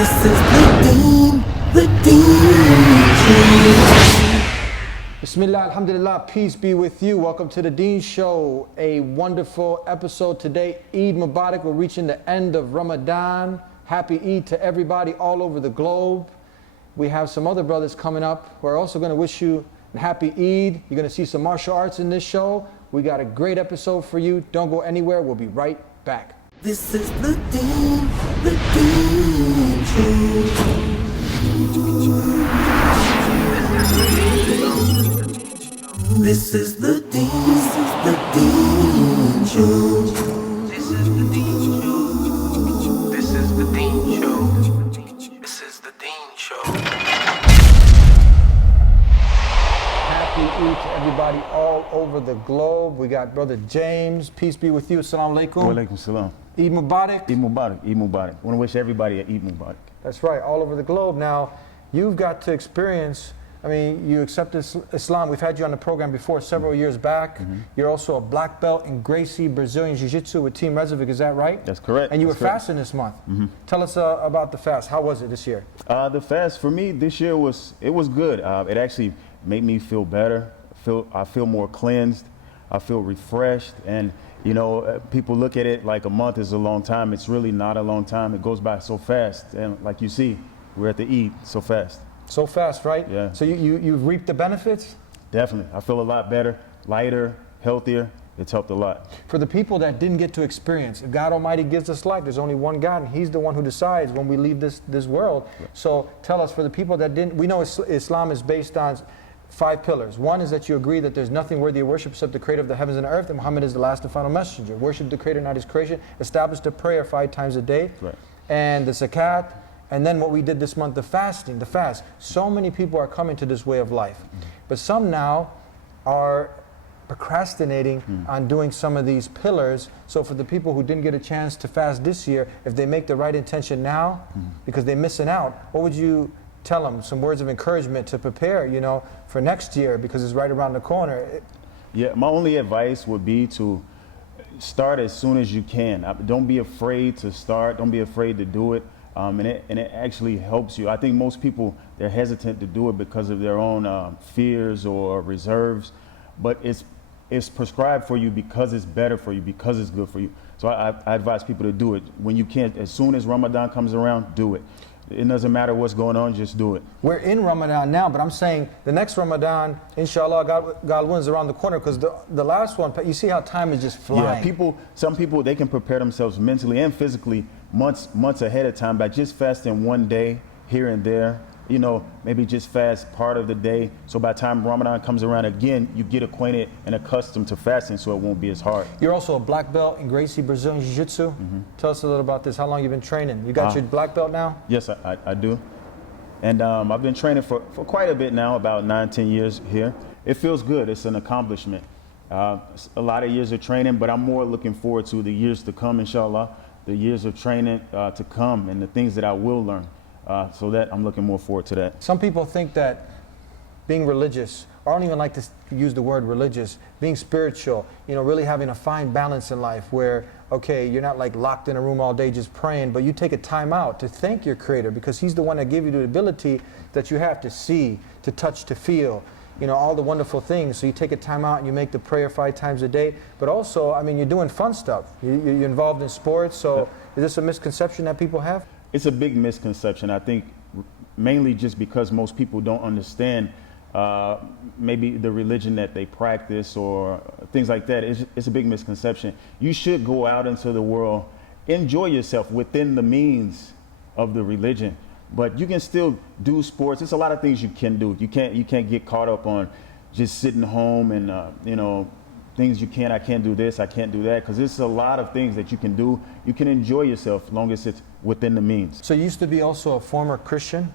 This is the Deen Show. Bismillah, alhamdulillah, peace be with you. Welcome to the Deen Show. A wonderful episode today. Eid Mubarak. We're reaching the end of Ramadan. Happy Eid to everybody all over the globe. We have some other brothers coming up who are also going to wish you a happy Eid. You're going to see some martial arts in this show. We got a great episode for you. Don't go anywhere. We'll be right back. This is the Deen Show. This is the Deen Show. This is the Deen Show. This is the Deen Show. This is the Deen Show. Happy Eid to everybody all over the globe. We got Brother James. Peace be with you. Assalamu alaikum. Wa alaikum salam. Eid Mubarak. Eid Mubarak. Eid Mubarak. I want to wish everybody an Eid Mubarak. That's right, all over the globe. Now, you've got to experience, I mean, you accepted Islam. We've had you on the program before several years back. You're also a black belt in Gracie, Brazilian Jiu-Jitsu with Team Rezovic, is that right? That's correct. And you were That's correct. fasting this month. Tell us about the fast. How was it this year? The fast for me this year was good. It actually made me feel better. I feel more cleansed. I feel refreshed. And you know, people look at it like a month is a long time. It's really not a long time. It goes by so fast. And like you see, we're at the Eid so fast. So fast, right? Yeah. So you've reaped the benefits? Definitely. I feel a lot better, lighter, healthier. It's helped a lot. For the people that didn't get to experience, if God Almighty gives us life, there's only one God, and He's the one who decides when we leave this world. Right. So tell us, for the people that didn't, we know Islam is based on 5 pillars. One is that you agree that there's nothing worthy of worship except the creator of the heavens and earth, and Muhammad is the last and final messenger. Worship the creator, not his creation. Establish the prayer 5 times a day. Right. And the zakat. And then what we did this month, the fasting, the fast. So many people are coming to this way of life. But some now are procrastinating on doing some of these pillars. So for the people who didn't get a chance to fast this year, if they make the right intention now, because they're missing out, what would you tell them? Some words of encouragement to prepare, you know, for next year, because it's right around the corner. Yeah, my only advice would be to start as soon as you can. Don't be afraid to start. Don't be afraid to do it. And it actually helps you. I think most people, they're hesitant to do it because of their own fears or reserves, but it's prescribed for you because it's better for you, because it's good for you. So I advise people to do it when you can. As soon as Ramadan comes around, do it. It doesn't matter what's going on, just do it. We're in Ramadan now, but I'm saying the next Ramadan, inshallah, God wins around the corner, because the last one, you see how time is just flying. Yeah, some people, they can prepare themselves mentally and physically months ahead of time by just fasting one day here and there. You know, maybe just fast part of the day. So by the time Ramadan comes around again, you get acquainted and accustomed to fasting, so it won't be as hard. You're also a black belt in Gracie, Brazilian Jiu-Jitsu. Tell us a little about this. How long you been training? You got your black belt now? Yes, I do. And I've been training for quite a bit now, about 9-10 years here. It feels good. It's an accomplishment. A lot of years of training, but I'm more looking forward to the years to come, inshallah, the years of training to come and the things that I will learn. So that I'm looking more forward to that. Some people think that being religious, or I don't even like to use the word religious, being spiritual, you know, really having a fine balance in life where, okay, you're not like locked in a room all day just praying, but you take a time out to thank your creator, because he's the one that gave you the ability that you have to see, to touch, to feel, you know, all the wonderful things. So you take a time out and you make the prayer 5 times a day, but also, I mean, you're doing fun stuff. You're involved in sports, so is this a misconception that people have? It's a big misconception, I think, mainly just because most people don't understand maybe the religion that they practice or things like that. It's a big misconception. You should go out into the world, enjoy yourself within the means of the religion, but you can still do sports. There's a lot of things you can do. You can't get caught up on just sitting home and you know, things I can't do this, I can't do that, because there's a lot of things that you can do. You can enjoy yourself as long as it's within the means. So you used to be also a former Christian.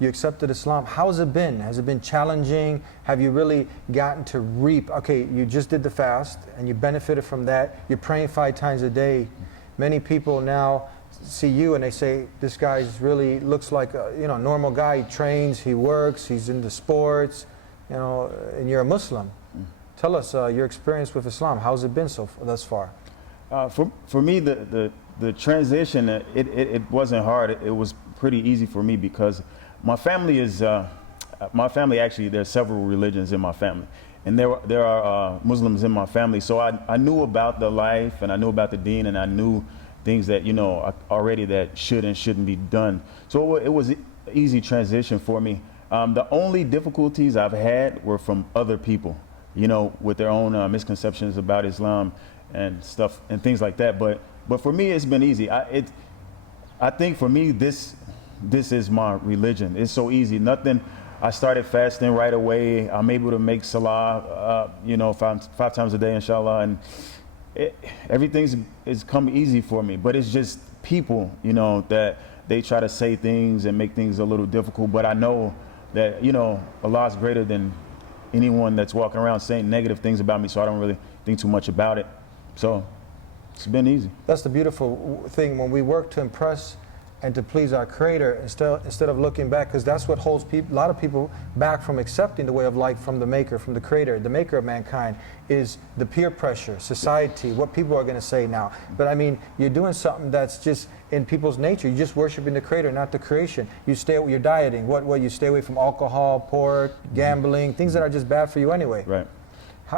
You accepted Islam. How's it been? Has it been challenging? Have you really gotten to reap? Okay, you just did the fast and you benefited from that. You're praying 5 times a day. Many people now see you and they say, this guy really looks like a normal guy. He trains, he works, he's into sports, you know, and you're a Muslim. Tell us your experience with Islam. How's it been thus far? For me, the the transition, it wasn't hard. It was pretty easy for me because my family actually, there's several religions in my family. And there are Muslims in my family. So I knew about the life, and I knew about the deen, and I knew things that, already that should and shouldn't be done. So it was an easy transition for me. The only difficulties I've had were from other people, with their own misconceptions about Islam and stuff and things like that. But for me, it's been easy. I think for me, this is my religion. It's so easy. Nothing. I started fasting right away. I'm able to make salah, five times a day, inshallah, and everything's come easy for me. But it's just people, that they try to say things and make things a little difficult. But I know that Allah's greater than anyone that's walking around saying negative things about me, so I don't really think too much about it. So it's been easy. That's the beautiful thing when we work to impress and to please our Creator instead of looking back, because that's what holds a lot of people back from accepting the way of life from the Maker, from the Creator, the Maker of mankind, is the peer pressure, society, what people are going to say now. But I mean, you're doing something that's just in people's nature. You're just worshiping the Creator, not the creation. You're dieting. What you stay away from alcohol, pork, gambling, things that are just bad for you anyway. Right.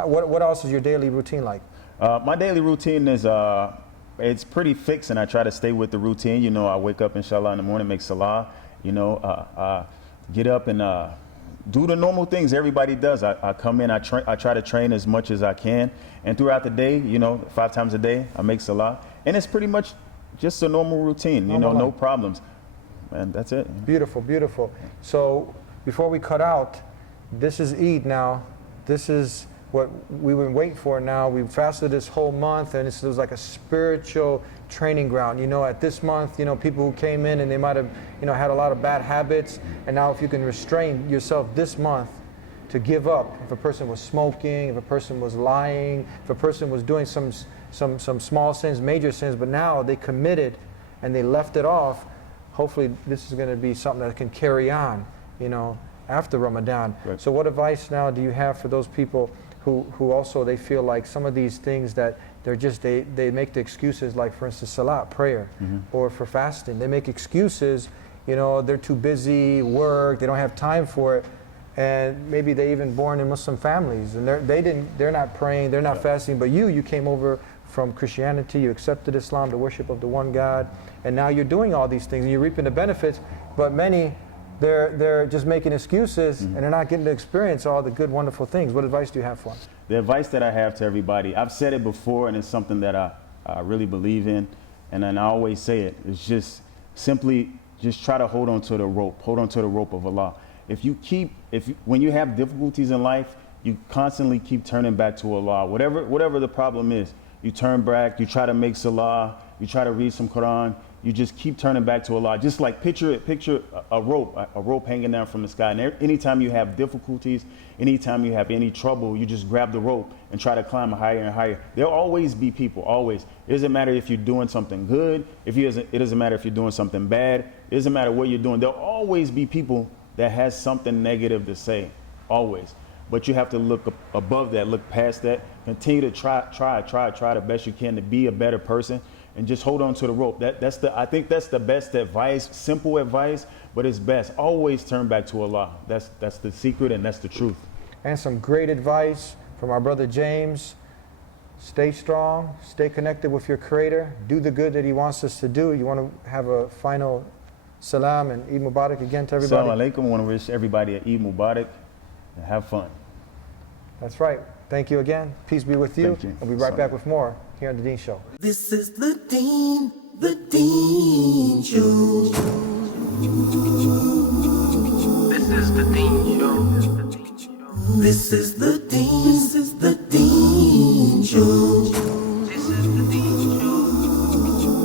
What else is your daily routine like? My daily routine is it's pretty fixed, and I try to stay with the routine. I wake up, inshallah, in the morning, make salah, get up and do the normal things everybody does. I come in, I try to train as much as I can. And throughout the day, 5 times a day, I make salah. And it's pretty much just a normal routine, no problems. And that's it. Beautiful, beautiful. So before we cut out, this is Eid now. This is what we've been waiting for now. We've fasted this whole month, and it was like a spiritual training ground. At this month, people who came in and they might have, had a lot of bad habits, and now if you can restrain yourself this month to give up, if a person was smoking, if a person was lying, if a person was doing some small sins, major sins, but now they committed and they left it off, hopefully this is going to be something that can carry on, after Ramadan. Right. So what advice now do you have for those people who also they feel like some of these things that they make the excuses, like for instance salat, prayer, or for fasting, they make excuses, they're too busy, work, they don't have time for it, and maybe they even born in Muslim families and they're not praying, they're not fasting, but you came over from Christianity, you accepted Islam, the worship of the one God, and now you're doing all these things and you're reaping the benefits, but many they're just making excuses and they're not getting to experience all the good, wonderful things. What advice do you have for them? The advice that I have to everybody, I've said it before, and it's something that I really believe in, and then I always say it. It's just simply just try to hold on to the rope of Allah. When you have difficulties in life, you constantly keep turning back to Allah. Whatever the problem is, you turn back, you try to make salah, you try to read some Quran, you just keep turning back to Allah. Just like picture a rope hanging down from the sky. And anytime you have difficulties, anytime you have any trouble, you just grab the rope and try to climb higher and higher. There'll always be people, always. It doesn't matter if you're doing something good, it doesn't matter if you're doing something bad, it doesn't matter what you're doing. There'll always be people that has something negative to say, always. But you have to look above that, look past that, continue to try the best you can to be a better person. And just hold on to the rope. I think that's the best advice, simple advice, but it's best. Always turn back to Allah. That's the secret, and that's the truth. And some great advice from our brother James. Stay strong, stay connected with your Creator, do the good that He wants us to do. You want to have a final salam and Eid Mubarak again to everybody? Assalamu alaikum. I want to wish everybody an Eid Mubarak and have fun. That's right. Thank you again. Peace be with you. Thank you. We'll be right back with more here on The Deen Show. This is the Deen Show. This is the Deen Show. This is the Deen Show. This is the Deen Show.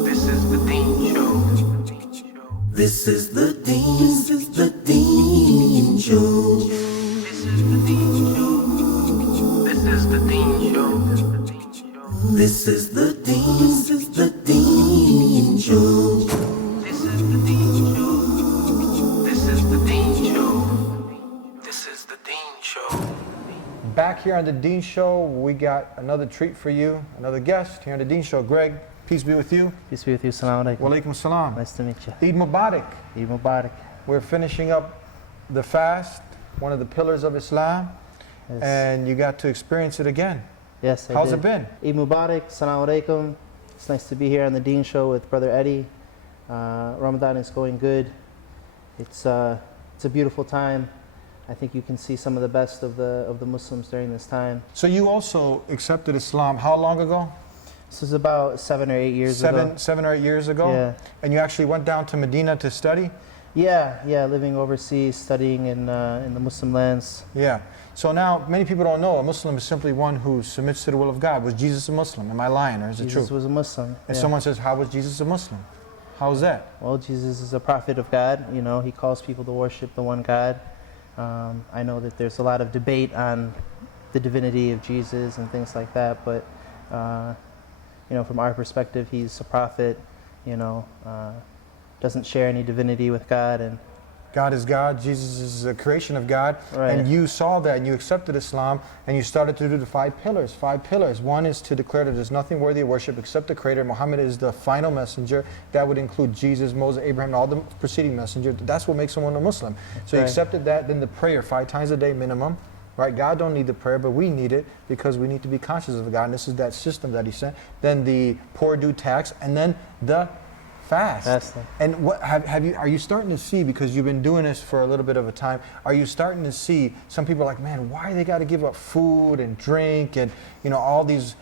This is the Deen Show. This is the Deen Show. This is the Deen Show. This is the Deen Show. This is the Deen Show. This is the Deen Show. This is the Deen Show. This is the Deen Show. Back here on The Deen Show, we got another treat for you, another guest here on The Deen Show. Greg, Peace be with you. Peace be with you. Assalamu alaikum. Wa alaikum salam. Nice to meet you. Eid Mubarak. Eid Mubarak. We're finishing up the fast, one of the pillars of Islam, Yes. and you got to experience it again. Yes, I How's did. it been? Eid Mubarak. Assalamu alaikum. It's nice to be here on the Deen Show with Brother Eddie. Ramadan is going good. It's a beautiful time. I think you can see some of the best of the Muslims during this time. So you also accepted Islam how long ago? This is about 7 or 8 years ago. 7 or 8 years ago? Yeah. And you actually went down to Medina to study? Yeah, living overseas, studying in the Muslim lands. Yeah. So now, many people don't know, a Muslim is simply one who submits to the will of God. Was Jesus a Muslim? Am I lying, or is it true? Jesus was a Muslim. And yeah. someone says, how was Jesus a Muslim? How is that? Well, Jesus is a prophet of God. You know, he calls people to worship the one God. I know that there's a lot of debate on the divinity of Jesus and things like that, but you know, from our perspective, he's a prophet. You know, doesn't share any divinity with God, and God is God, Jesus is a creation of God, Right. and you saw that and you accepted Islam and you started to do the 5 pillars. 5 pillars. One is to declare that there's nothing worthy of worship except the Creator. Muhammad is the final messenger. That would include Jesus, Moses, Abraham, and all the preceding messengers. That's what makes someone a Muslim. So you Right. accepted that, then the prayer 5 times a day minimum. Right? God don't need the prayer, but we need it because we need to be conscious of God, and this is that system that He sent. Then the poor due tax, and then the fast. Fasting. And what are you starting to see, because you've been doing this for a little bit of a time, are you starting to see some people are like, man, why they got to give up food and drink and all these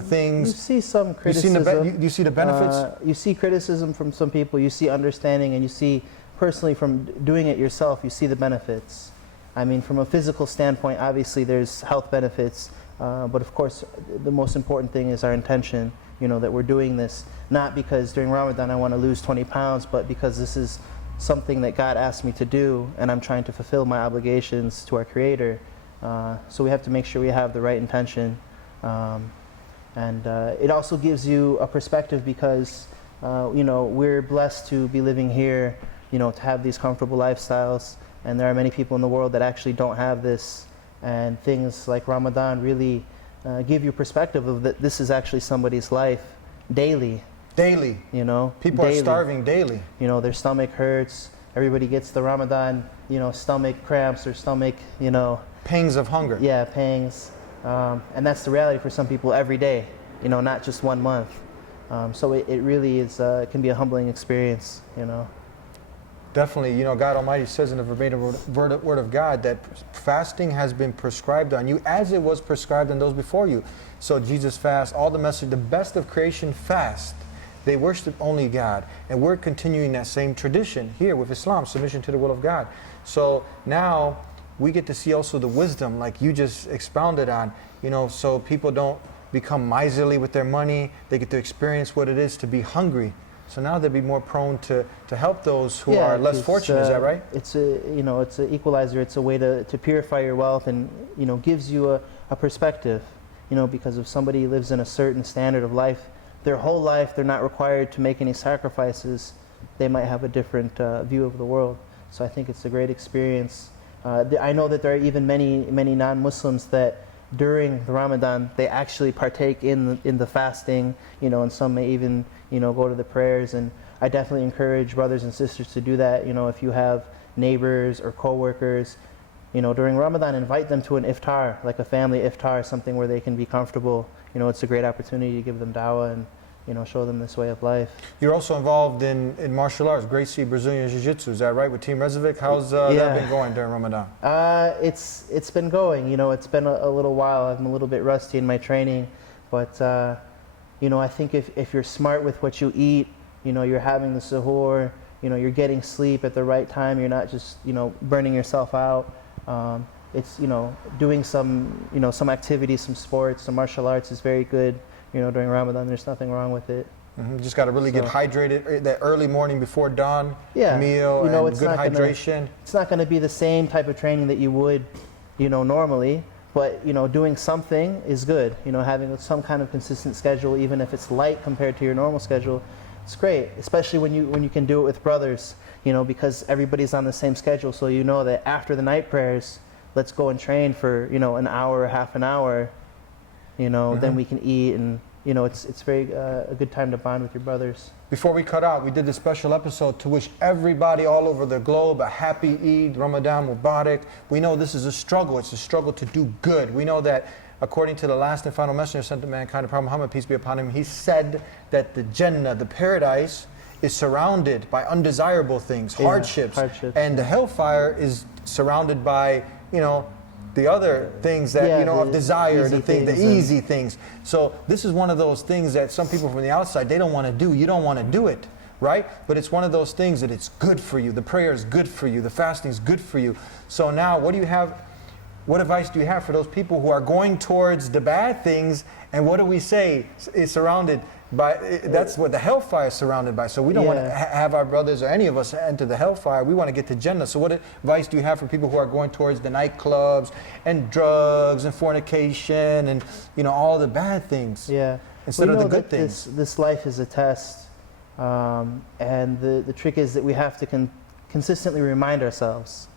things? you see some criticism. You see the benefits? You see criticism from some people. You see understanding, and you see personally from doing it yourself. You see the benefits. I mean, from a physical standpoint, obviously there's health benefits, but of course, the most important thing is our intention. That we're doing this not because during Ramadan I want to lose 20 pounds, but because this is something that God asked me to do, and I'm trying to fulfill my obligations to our Creator. So we have to make sure we have the right intention. And it also gives you a perspective because, we're blessed to be living here, to have these comfortable lifestyles. And there are many people in the world that actually don't have this. And things like Ramadan really give you perspective of that this is actually somebody's life daily. Daily. People daily. are starving daily. Their stomach hurts. Everybody gets the Ramadan, stomach cramps or stomach, Pangs of hunger. yeah, pangs. And that's the reality for some people every day, not just 1 month. So it really is, can be a humbling experience, Definitely, God Almighty says in the verbatim word of God that fasting has been prescribed on you as it was prescribed on those before you. So Jesus fast, all the message, the best of creation fast. They worship only God. And we're continuing that same tradition here with Islam, submission to the will of God. So now we get to see also the wisdom, like you just expounded on, so people don't become miserly with their money. They get to experience what it is to be hungry. So now they'll be more prone to help those who are less fortunate. Is that right? It's it's an equalizer. It's a way to purify your wealth, and gives you a perspective. Because if somebody lives in a certain standard of life, their whole life they're not required to make any sacrifices. They might have a different view of the world. So I think it's a great experience. I know that there are even many non-Muslims that during the Ramadan they actually partake in the fasting. And some may even go to the prayers, and I definitely encourage brothers and sisters to do that. If you have neighbors or co-workers, during Ramadan, invite them to an iftar, like a family iftar, something where they can be comfortable. It's a great opportunity to give them dawah and show them this way of life. You're also involved in martial arts, Gracie, Brazilian Jiu-Jitsu. Is that right, with Team Rezovic? How's that been going during Ramadan? It's been going. It's been a little while. I'm a little bit rusty in my training, but I think if you're smart with what you eat, you're having the suhoor, you're getting sleep at the right time, you're not just, burning yourself out. It's, doing some activities, some sports, some martial arts is very good, during Ramadan. There's nothing wrong with it. Mm-hmm. Just got to really get hydrated that early morning before dawn, meal, and it's good not hydration. It's not going to be the same type of training that you would, normally. But doing something is good. Having some kind of consistent schedule, even if it's light compared to your normal schedule, it's great. Especially when you can do it with brothers, because everybody's on the same schedule. So that after the night prayers, let's go and train for an hour or half an hour. Then we can eat and it's very a good time to bond with your brothers. Before we cut out, we did this special episode to wish everybody all over the globe a happy Eid, Ramadan Mubarak. We know this is a struggle. It's a struggle to do good. We know that according to the last and final messenger sent to mankind, Prophet Muhammad, peace be upon him, he said that the Jannah, the paradise, is surrounded by undesirable things, hardships, and the hellfire is surrounded by, the other things that, of desire, the easy things. So this is one of those things that some people from the outside, they don't want to do. You don't want to do it, right? But it's one of those things that it's good for you. The prayer is good for you. The fasting is good for you. So now what advice do you have for those people who are going towards the bad things? And what do we say? It's surrounded by, that's what the hellfire is surrounded by. So we don't want to have our brothers or any of us enter the hellfire. We want to get to Jannah. So what advice do you have for people who are going towards the nightclubs and drugs and fornication and all the bad things? Instead of the good things. This life is a test, and the trick is that we have to consistently remind ourselves.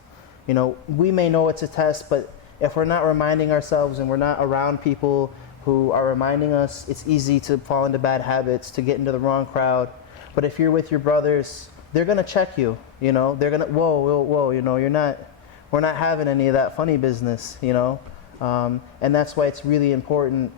We may know it's a test, but if we're not reminding ourselves and we're not around people who are reminding us, it's easy to fall into bad habits, to get into the wrong crowd. But if you're with your brothers, they're gonna check you. They're gonna whoa. We're not having any of that funny business. And that's why it's really important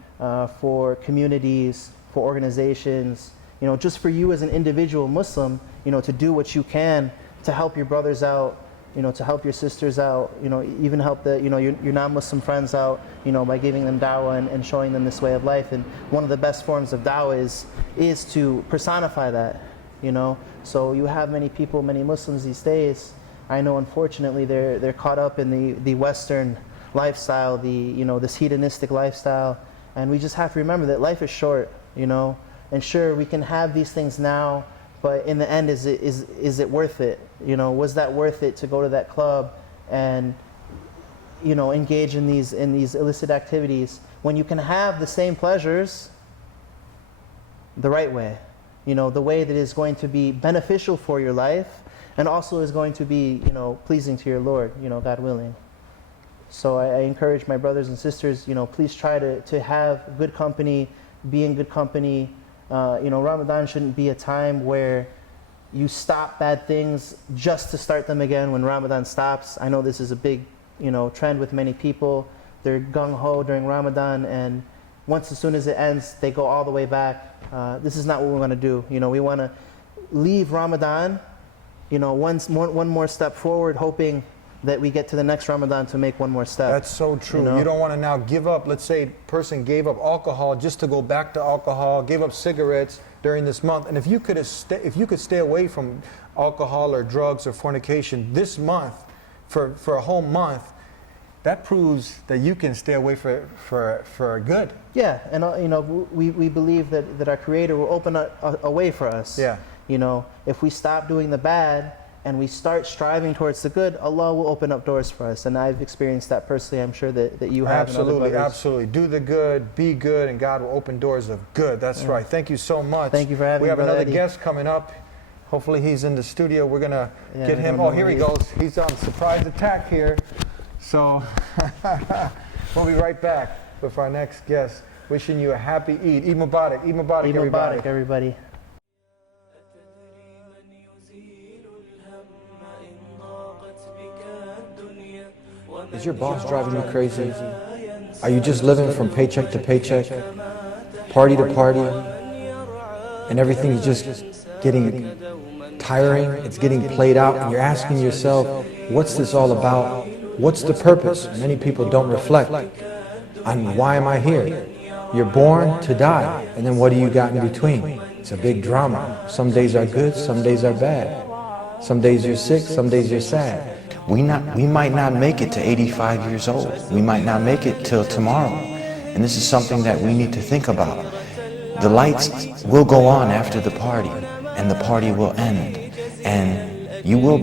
for communities, for organizations, just for you as an individual Muslim, to do what you can to help your brothers out. To help your sisters out, even help your non-Muslim friends out, by giving them da'wah and showing them this way of life. And one of the best forms of da'wah is to personify that, So you have many people, many Muslims these days, I know unfortunately they're caught up in the Western lifestyle, this hedonistic lifestyle. And we just have to remember that life is short, And sure, we can have these things now, but in the end, is it worth it? Was that worth it to go to that club and engage in these illicit activities when you can have the same pleasures the right way? The way that is going to be beneficial for your life and also is going to be pleasing to your Lord, God willing. So I encourage my brothers and sisters, please try to have good company, be in good company. Ramadan shouldn't be a time where you stop bad things just to start them again when Ramadan stops. I know this is a big, trend with many people. They're gung-ho during Ramadan, and as soon as it ends, they go all the way back. This is not what we want to do. We want to leave Ramadan, one more step forward, hoping that we get to the next Ramadan to make one more step. That's so true. You don't want to now give up. Let's say a person gave up alcohol just to go back to alcohol, gave up cigarettes during this month. And if you could stay away from alcohol or drugs or fornication this month for a whole month, that proves that you can stay away for good. Yeah, and we believe that our Creator will open a way for us. Yeah. If we stop doing the bad and we start striving towards the good, Allah will open up doors for us. And I've experienced that personally. I'm sure that you have. Absolutely, absolutely. Do the good, be good, and God will open doors of good. That's right. Thank you so much. Thank you for having me. We have another Eddie. Guest coming up. Hopefully he's in the studio. We're going to get him. Oh, here he goes. He's on surprise attack here. So we'll be right back with our next guest. Wishing you a happy Eid. Eid Mubarak. Eid Mubarak, Eid everybody. Mubarak, everybody. Is your boss driving you crazy? Are you just living from paycheck to paycheck, party to party, and everything's just getting tiring, it's getting played out, and you're asking yourself, what's this all about? What's the purpose? Many people don't reflect on why am I here? You're born to die, and then what do you got in between? It's a big drama. Some days are good, some days are bad. Some days you're sick, some days you're sad. We might not make it to 85 years old. We might not make it till tomorrow. And this is something that we need to think about. The lights will go on after the party, and the party will end. And you will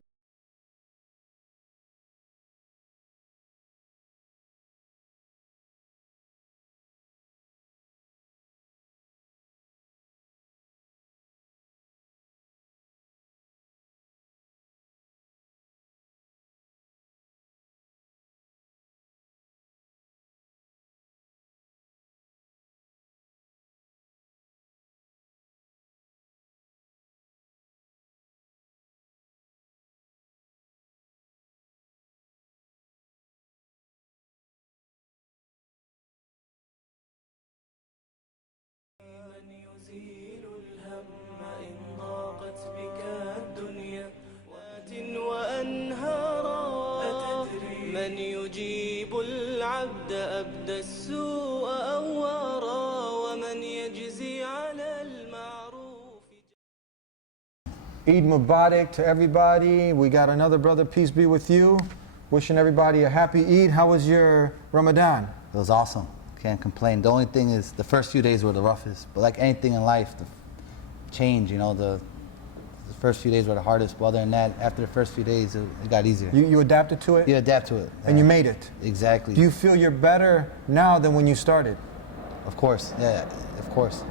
من يجيب العبد أبدى السوء أوارا ومن يجزي على المعروف. Eid Mubarak to everybody. We got another brother, peace be with you. Wishing everybody a happy Eid. How was your Ramadan? It was awesome. Can't complain. The only thing is the first few days were the roughest. But like anything in life, the change, the first few days were the hardest. But other than that, after the first few days, it got easier. You adapted to it? You adapt to it. And you made it? Exactly. Do you feel you're better now than when you started? Of course. Yeah, of course.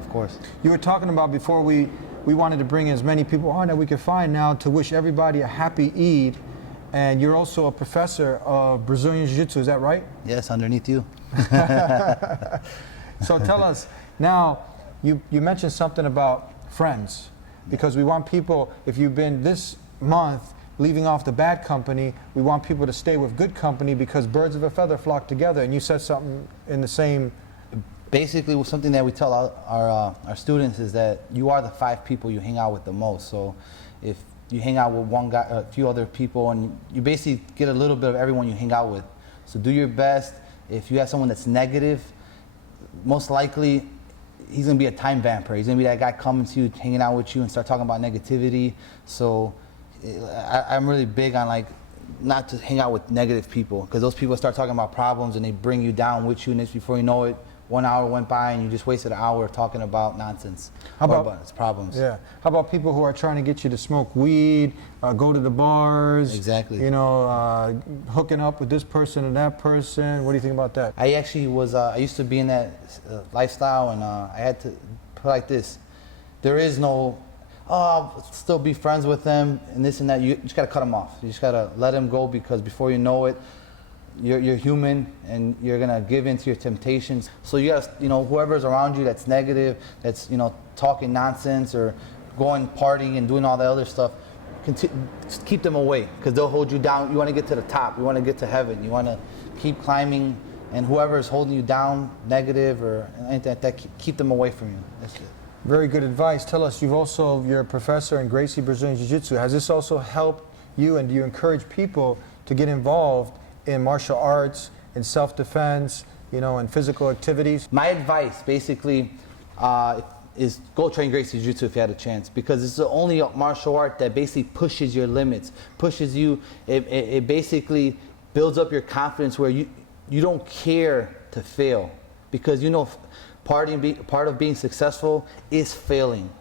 You were talking about before we wanted to bring as many people on that we could find now to wish everybody a happy Eid. And you're also a professor of Brazilian Jiu-Jitsu, is that right? Yes, underneath you. So tell us, now, you mentioned something about friends, because we want people, if you've been this month leaving off the bad company, we want people to stay with good company because birds of a feather flock together, and you said something in the same... Basically, something that we tell our students is that you are the 5 people you hang out with the most. So if you hang out with one guy, a few other people, and you basically get a little bit of everyone you hang out with. So do your best. If you have someone that's negative, most likely he's gonna be a time vampire. He's gonna be that guy coming to you, hanging out with you, and start talking about negativity. So I'm really big on not to hang out with negative people, because those people start talking about problems and they bring you down with you, and it's before you know it, 1 hour went by and you just wasted an hour talking about nonsense. How about its problems? Yeah. How about people who are trying to get you to smoke weed, go to the bars? Exactly. Hooking up with this person and that person. What do you think about that? I actually was. I used to be in that lifestyle, and I had to put it like this: there is no, still be friends with them and this and that. You just gotta cut them off. You just gotta let them go, because before you know it, you're human and you're gonna give in to your temptations. So you gotta, whoever's around you that's negative, that's talking nonsense or going partying and doing all that other stuff, just keep them away, because they'll hold you down. You want to get to the top. You want to get to heaven. You want to keep climbing, and whoever's holding you down, negative or anything like that, keep them away from you. That's it. Very good advice. Tell us, you're a professor in Gracie Brazilian Jiu-Jitsu. Has this also helped you, and do you encourage people to get involved in martial arts, in self-defense, and physical activities? My advice, basically, is go train Gracie Jiu-Jitsu if you had a chance, because it's the only martial art that basically pushes your limits, pushes you. It basically builds up your confidence where you don't care to fail, because part of being successful is failing.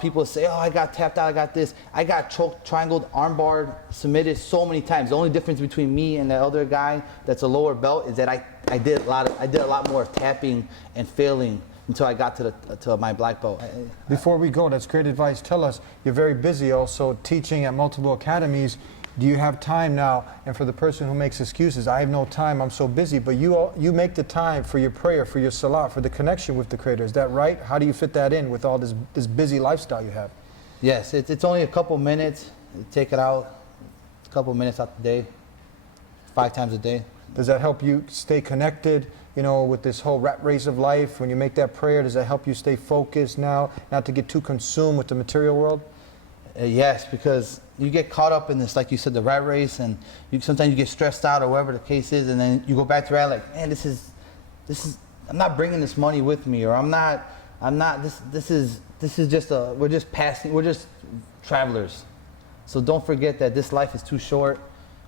People say, I got tapped out, I got this. I got choked, triangled, armbarred, submitted so many times. The only difference between me and that other guy that's a lower belt is that I did a lot more tapping and failing until I got to my black belt. Before we go, that's great advice. Tell us, you're very busy also teaching at multiple academies. Do you have time now? And for the person who makes excuses, I have no time, I'm so busy, but you make the time for your prayer, for your salah, for the connection with the Creator. Is that right? How do you fit that in with all this busy lifestyle you have? Yes, it's only a couple minutes. Take it out, a couple minutes out the day, 5 times a day. Does that help you stay connected, with this whole rat race of life? When you make that prayer, does that help you stay focused now, not to get too consumed with the material world? Yes, because you get caught up in this, like you said, the rat race, and sometimes you get stressed out or whatever the case is, and then you go back to reality like, man, this is, I'm not bringing this money with me, or this is just we're just travelers. So don't forget that this life is too short.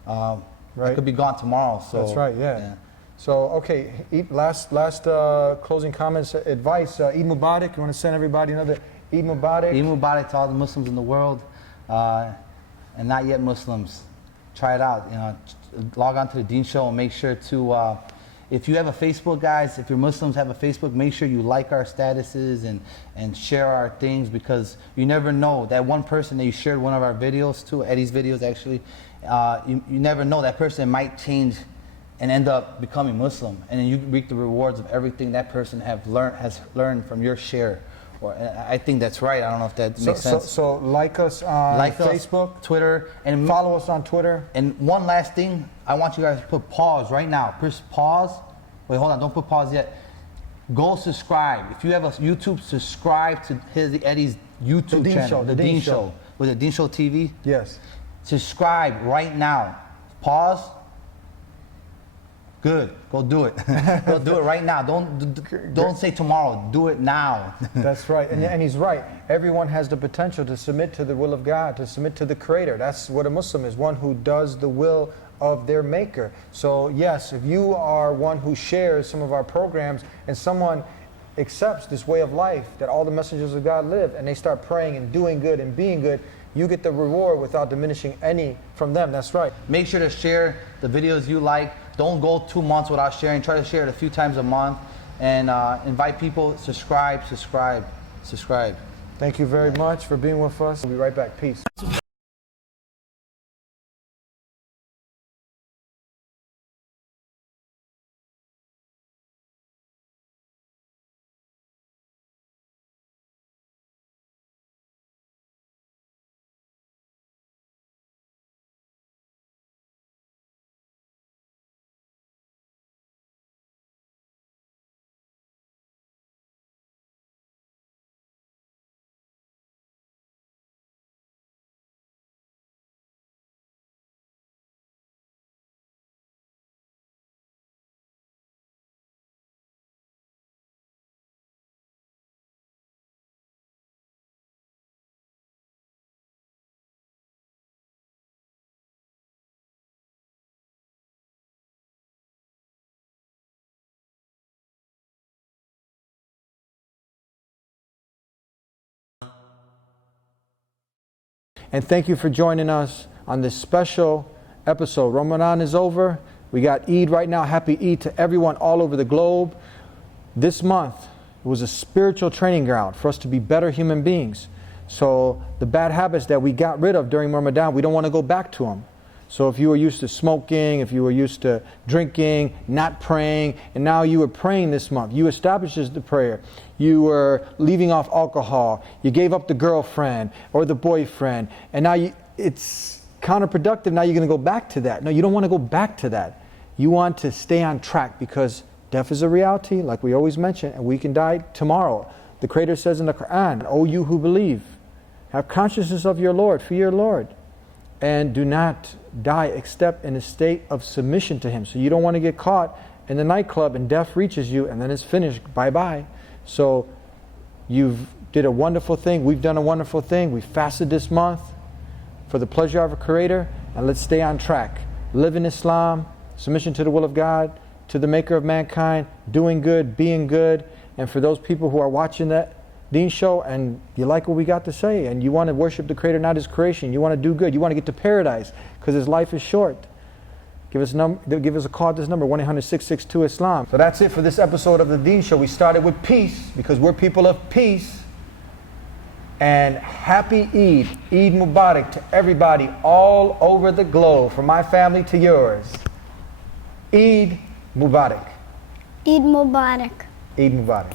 Right. I could be gone tomorrow. So that's right. Yeah. So okay, last closing comments, advice. Eid Mubarak. You want to send everybody another Eid Mubarak? Eid Mubarak to all the Muslims in the world, and not yet Muslims. Try it out. Log on to the Deen Show and make sure to. If you have a Facebook, guys, if you're Muslims have a Facebook, make sure you like our statuses and share our things, because you never know, that one person that you shared one of our videos to, Eddie's videos actually, you never know, that person might change and end up becoming Muslim, and then you reap the rewards of everything that person has learned from your share. I think that's right. I don't know if that makes sense. So like us on Facebook, Twitter, and follow us on Twitter. And one last thing, I want you guys to put pause right now. Press pause. Wait, hold on. Don't put pause yet. Go subscribe. If you have a YouTube, subscribe to Eddie's YouTube channel, The Deen Show. Was it Deen Show TV? Yes. Subscribe right now. Pause. Good. Go do it. Go do it right now. Don't say tomorrow. Do it now. That's right. And he's right. Everyone has the potential to submit to the will of God, to submit to the Creator. That's what a Muslim is, one who does the will of their Maker. So yes, if you are one who shares some of our programs and someone accepts this way of life that all the messengers of God live, and they start praying and doing good and being good, you get the reward without diminishing any from them. That's right. Make sure to share the videos you like. Don't go 2 months without sharing. Try to share it a few times a month, and invite people. Subscribe. Thank you very much for being with us. We'll be right back. Peace. And thank you for joining us on this special episode. Ramadan is over. We got Eid right now. Happy Eid to everyone all over the globe. This month was a spiritual training ground for us to be better human beings. So the bad habits that we got rid of during Ramadan, we don't want to go back to them. So if you were used to smoking, if you were used to drinking, not praying, and now you were praying this month, you established the prayer, you were leaving off alcohol, you gave up the girlfriend or the boyfriend, and now it's counterproductive. Now you're going to go back to that. No, you don't want to go back to that. You want to stay on track, because death is a reality, like we always mention, and we can die tomorrow. The Creator says in the Quran, "O you who believe, have consciousness of your Lord, fear your Lord, and do not die except in a state of submission to Him." So you don't want to get caught in the nightclub and death reaches you and then it's finished, bye-bye. So you've did a wonderful thing. We've done a wonderful thing. We fasted this month for the pleasure of our Creator, and let's stay on track. Live in Islam, submission to the will of God, to the Maker of mankind, doing good, being good. And for those people who are watching that Deen Show and you like what we got to say and you want to worship the Creator, not His creation, you want to do good, you want to get to paradise because His life is short, give us a call at this number, 1-800-662-ISLAM. So that's it for this episode of the Deen Show. We started with peace because we're people of peace. And happy Eid, Eid Mubarak to everybody all over the globe, from my family to yours. Eid Mubarak. Eid Mubarak. Eid Mubarak.